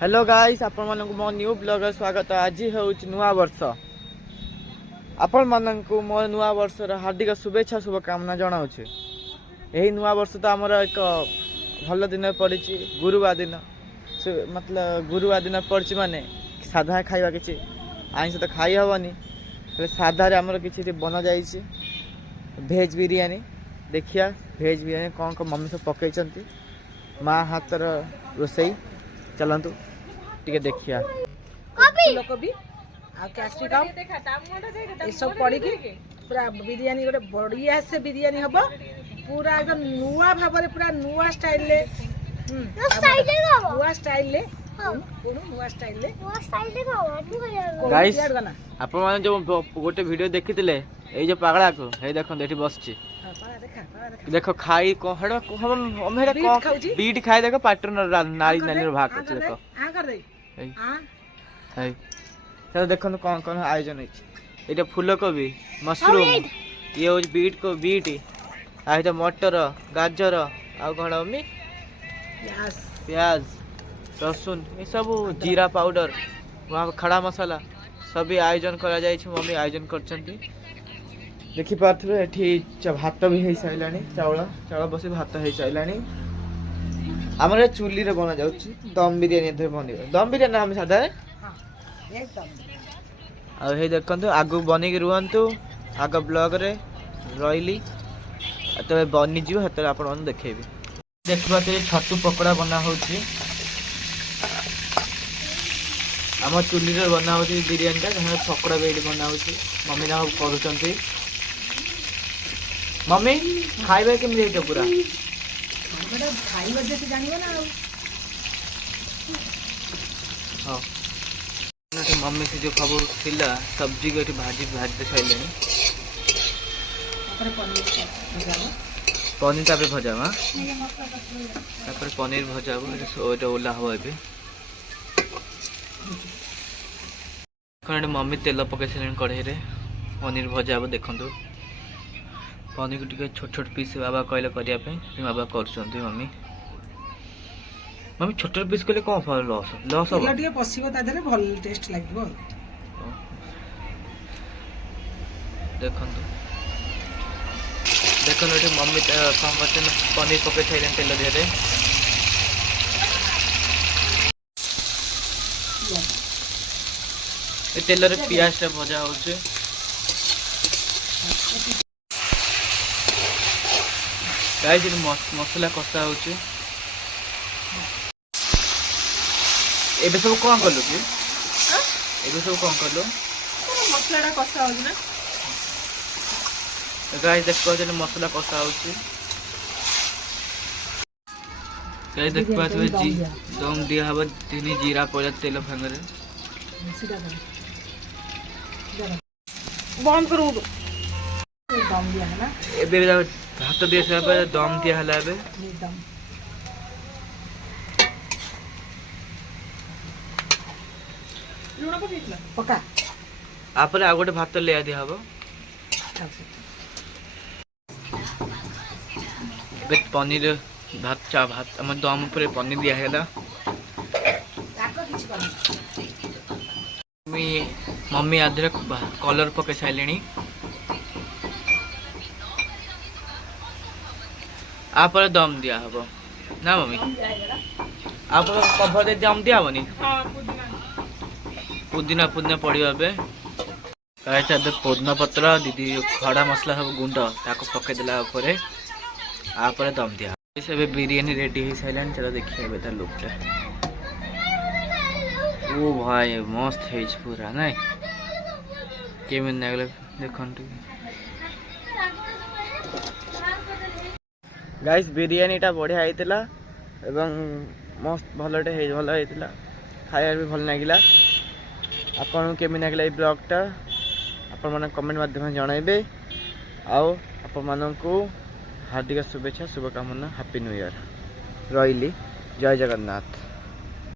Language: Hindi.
हेलो गाइस आपण मानक मो न्यू ब्लॉग स्वागत। आज हूँ नुआ वर्ष। आपण मानक मो नुआ वर्षर हार्दिक शुभेच्छा शुभकामना जनाऊे। यही नुआ वर्ष तो आमर एक भल दिन पड़ी गुरुवार दिन, मतलब गुरुवार दिन पड़ी माने साधा खाइबा किसी आइंस तो खाई हेनी, साधार आमर कि बना जा भेज बिरियानी। देखिया भेज बिरियानी कौन कौन मम्मी सब पकई माँ हाथर रोसई। चलतु टिके देखिया फूलकोबी आ कैप्सिकम ये सब पड़ी पूरा बिरयानी गोटे बढ़िया से बिरयानी हम पूरा एकदम नुआ भाव पूरा नुआ स्टाइल ले नुआ स्टाइल ले गाइस आपण माने जो गोटे वीडियो देखिथिले ए जो पागला को हे देखो एठी बसची देखो खाई को हेडा को हम हेडा को बीट खाई देखो पाटर नारी नानी भाग करछ देखो हां कर दे हां चलो देखो कौन कौन आयोजन है। एटा फूलकोबी मशरूम ये हो बीट को बीट आ एटा मटर गाजर आ कोन मम्मी प्याज लहसुन ये सब जीरा पाउडर वहाँ खड़ा मसाला सभी आयोजन करा जाय छै। मम्मी आयोजन करछंती देखि पाथले एठी भात भी हे साइलानी चावल चावल बसी भात हे साइलानी। हमरे चुल्ली रे बना जाउची दम बिरयानी एथे बनिबो। दम बिरयानी हम सादा एकदम आ हे देखंतु आगु बनी के रुहंतु आग ब्लॉग रे रइली तबे बनी जिवो हते आपण मन देखेबी। देखबा ते छतु पकोड़ा बना होची आम चुल्ली रे बना होची बिरयानी ता जहां पकोड़ा बेडी बना होची मम्मी ना करूचंती। मम्मी खाइबा के मिले तो पूरा हमरे खाई वजह से जानिबो ना। हां मम्मी से जो खबर थिला सब्जी को भाजी भाजी खाइले पनीर तापे भजा हां तापर पनीर भजा हो ओटा ओला हो एबे कने मम्मी तेल पके से कढ़ाई रे पनीर भजा हो। देखंतु पनीर को टिके छोट छोट पीस बाबा कहले करिया पे बाबा करछंती। मम्मी मम्मी छोट पीस कहले कोन फल लॉस लॉस हो टिके पसिबो ता देरे भल टेस्ट लागबो। देखंतु देखन एटे मम्मी कम करते पनीर पके थैले तेल देरे ए तेल रे प्याज टा भजा होचे। गाइस ये मसला कसा होचे एबे सब कोन करलो कि एबे सब कोन करलो मसला टा कसा हो ना। गाइस देखो जे मसला कसा होचे गाइस देख पाथबे जी दम दिया हबे तिनी जीरा पड़े तेल फेंगरे बंद करू दम दिया है ना एबे भात दिया से दम दिया हला एबे एकदम लूण पका आपरे आ गोटे भात ले दिया हबो। एबे पनीर भात चा भात हम दम ऊपर पनीर दिया हैला मम्मी आधे कलर पके साइलेनी आप दम दिया हबो ना मम्मी आप कभर दे दम दिया हबनी पुदीना पुदीना पड़ियो एबे कहै छै पुदीना पत्र दीदी खड़ा मसला सब गुंड ताको पके देला ऊपर आपरे दम दिया से बिरयानी रेडी हो साइलेंट। चलो देखिए एबे त लुकटा ओ भाई मस्त है पूरा नै केमिन लागले देखंतु गाइस बिरयानी टा बढ़िया आइतिला एवं मस्त भलटे हे भल आइतिला खाया भी भल लागिला। आपन केमिन लागला ए ब्लॉग टा आपन मन कमेंट माध्यम जणाइबे आउ आपन मन को हार्दिक शुभेच्छा शुभकामना हैप्पी न्यू ईयर रइली। जय जगन्नाथ।